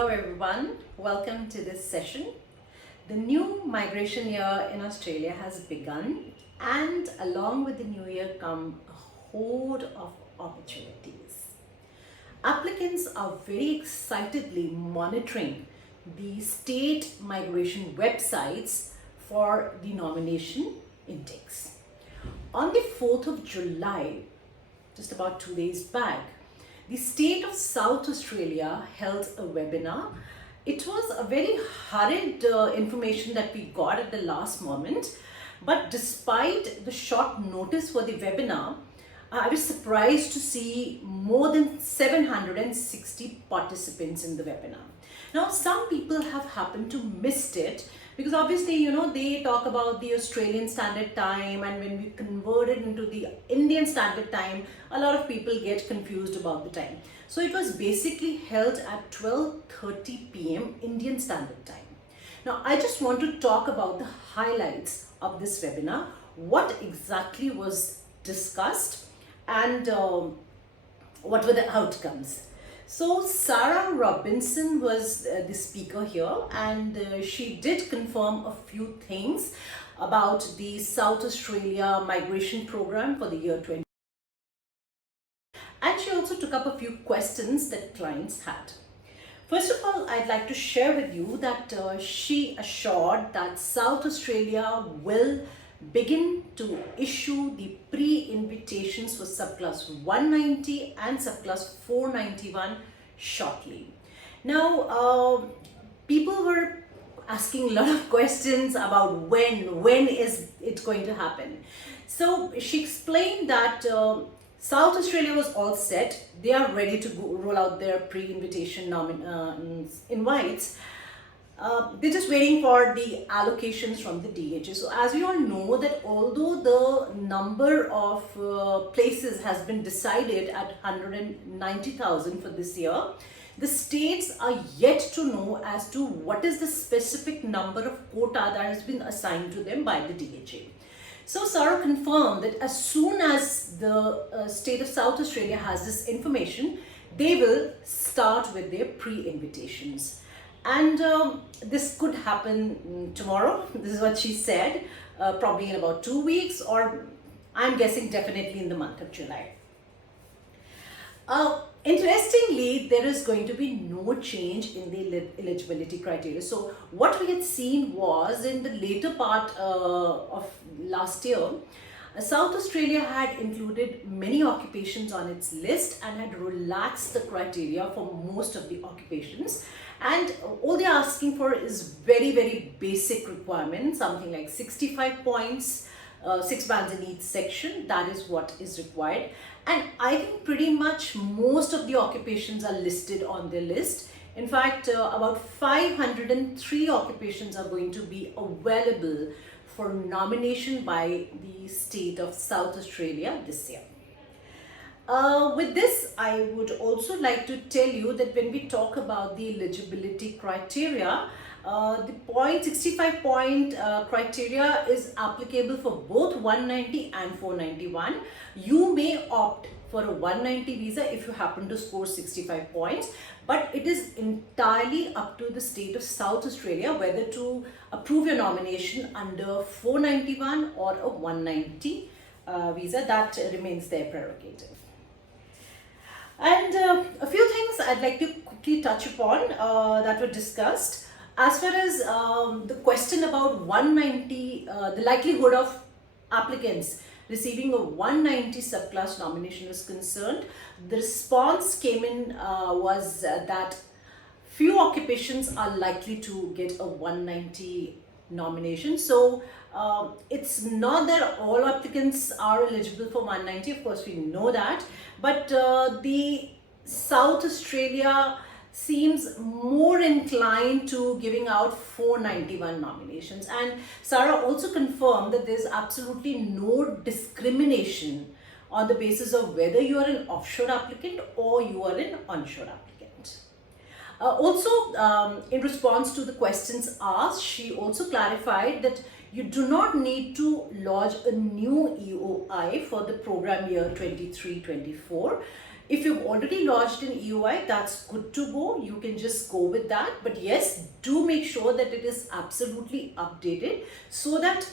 Hello everyone, welcome to this session. The new migration year in Australia has begun, and along with the new year come a horde of opportunities. Applicants are very excitedly monitoring the state migration websites for the nomination intakes. On the 4th of July, just about 2 days back, the state of South Australia held a webinar. It was a very hurried information that we got at the last moment, but despite the short notice for the webinar, I was surprised to see more than 760 participants in the webinar. Now, some people have happened to missed it because obviously, they talk about the Australian Standard Time, and when we convert it into the Indian Standard Time, a lot of people get confused about the time. So it was basically held at 12:30 p.m. Indian Standard Time. Now, I just want to talk about the highlights of this webinar, what exactly was discussed, and what were the outcomes. So Sarah Robinson was the speaker here, and she did confirm a few things about the South Australia migration program for the year 2020. And she also took up a few questions that clients had. First of all, I'd like to share with you that she assured that South Australia will begin to issue the pre-invitations for subclass 190 and subclass 491 shortly. Now, people were asking a lot of questions about when is it going to happen. So she explained that South Australia was all set. They are ready to roll out their pre-invitation invites. They're just waiting for the allocations from the DHA. So as we all know that although the number of places has been decided at 190,000 for this year, the states are yet to know as to what is the specific number of quota that has been assigned to them by the DHA. So Sarah confirmed that as soon as the state of South Australia has this information, they will start with their pre-invitations. And this could happen tomorrow. This is what she said, probably in about 2 weeks, or I'm guessing definitely in the month of July. Interestingly, there is going to be no change in the eligibility criteria. So what we had seen was in the later part of last year, South Australia had included many occupations on its list and had relaxed the criteria for most of the occupations. And all they're asking for is very, very basic requirements, something like 65 points, 6 bands in each section. That is what is required. And I think pretty much most of the occupations are listed on their list. In fact, about 503 occupations are going to be available for nomination by the state of South Australia this year. With this, I would also like to tell you that when we talk about the eligibility criteria, the 65 point criteria is applicable for both 190 and 491. You may opt for a 190 visa if you happen to score 65 points, but it is entirely up to the state of South Australia whether to approve your nomination under 491 or a 190 visa. That remains their prerogative. And a few things I'd like to quickly touch upon that were discussed. As far as the question about 190, the likelihood of applicants receiving a 190 subclass nomination is concerned, the response came in was that few occupations are likely to get a 190 nomination. So it's not that all applicants are eligible for 190, of course we know that, but the South Australia seems more inclined to giving out 491 nominations. And Sarah also confirmed that there's absolutely no discrimination on the basis of whether you are an offshore applicant or you are an onshore applicant. Also, in response to the questions asked, she also clarified that you do not need to lodge a new EOI for the program year 23-24. If you've already lodged an EOI, that's good to go. You can just go with that. But yes, do make sure that it is absolutely updated so that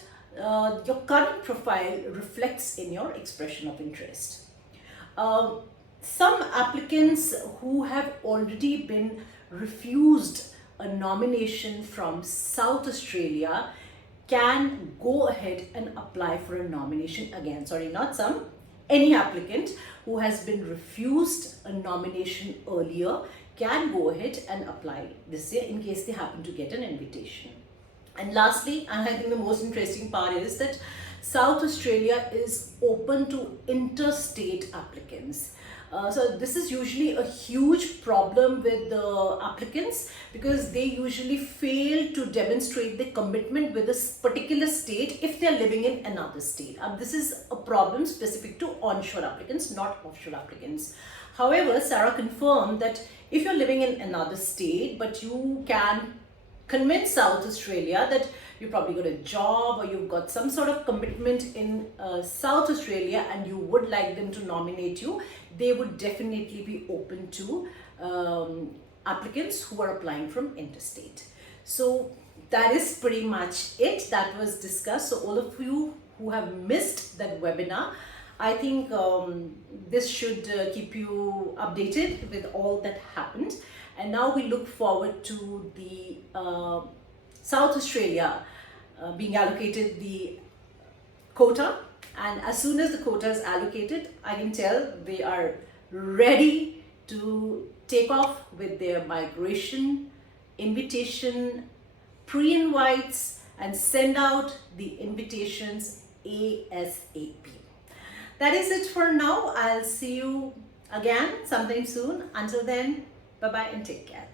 your current profile reflects in your expression of interest. Some applicants who have already been refused a nomination from South Australia can go ahead and apply for a nomination again. Sorry, not some, any applicant who has been refused a nomination earlier can go ahead and apply this year in case they happen to get an invitation. And lastly, and I think the most interesting part is that South Australia is open to interstate applicants. So this is usually a huge problem with the applicants because they usually fail to demonstrate their commitment with this particular state if they are living in another state. This is a problem specific to onshore applicants, not offshore applicants. However, Sarah confirmed that if you're living in another state but you can convince South Australia that you probably got a job or you've got some sort of commitment in South Australia and you would like them to nominate you, they would definitely be open to applicants who are applying from interstate. So that is pretty much it that was discussed. So all of you who have missed that webinar, I think this should keep you updated with all that happened. And now we look forward to the South Australia being allocated the quota, and as soon as the quota is allocated, I can tell they are ready to take off with their migration invitation pre-invites and send out the invitations ASAP. That is it for now. I'll see you again sometime soon. Until then, bye bye and take care.